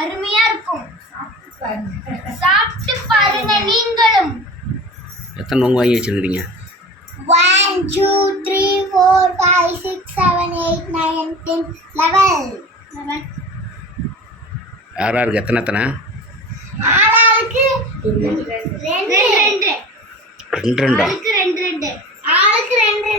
அருமையா இருக்கும். சாப்பிட்டு பாருங்க நீங்களும். எத்தனை நோங்கு வாங்கி வச்சிருக்கீங்க? 1 2 3 4 5 6 7 8 9 10 11. யாராருக்கு எத்தனை? ஆளுக்கு 2 2. ஆளுக்கு 2 ஆளுக்கு 2.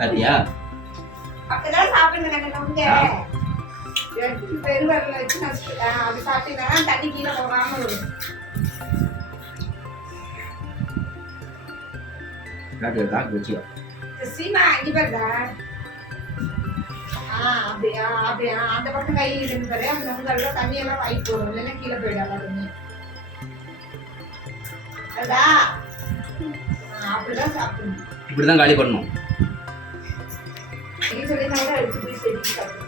பாத்தியா? அப்பதான் சாப்பிடுங்க நமக்கு. பெருவரல வச்சு அது சாப்பிட்டீங்கன்னா தண்ணி கீழே போகாம வரும். தாக்கு வச்சியோ சீமா இங்க பாருடா. அப்படியா அந்த பக்கம் கை இருந்து பாரு. அந்த நுங்கல்ல தண்ணி எல்லாம் வாய் போடும். இல்லைன்னா கீழே போயிடாது தண்ணி. அதா அப்படிதான் சாப்பிடணும். இப்படிதான் காலி பண்ணணும். நீ சொல்லினால எடுத்து போய் செஞ்சு சாப்பிடணும்.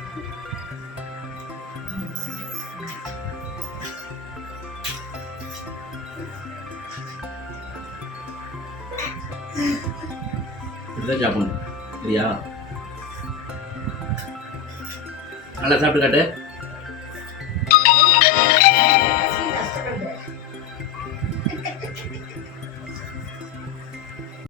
இப்படிதான் சாப்பிடணும். சரியா? நல்லா சாப்பிட்டு காட்டு.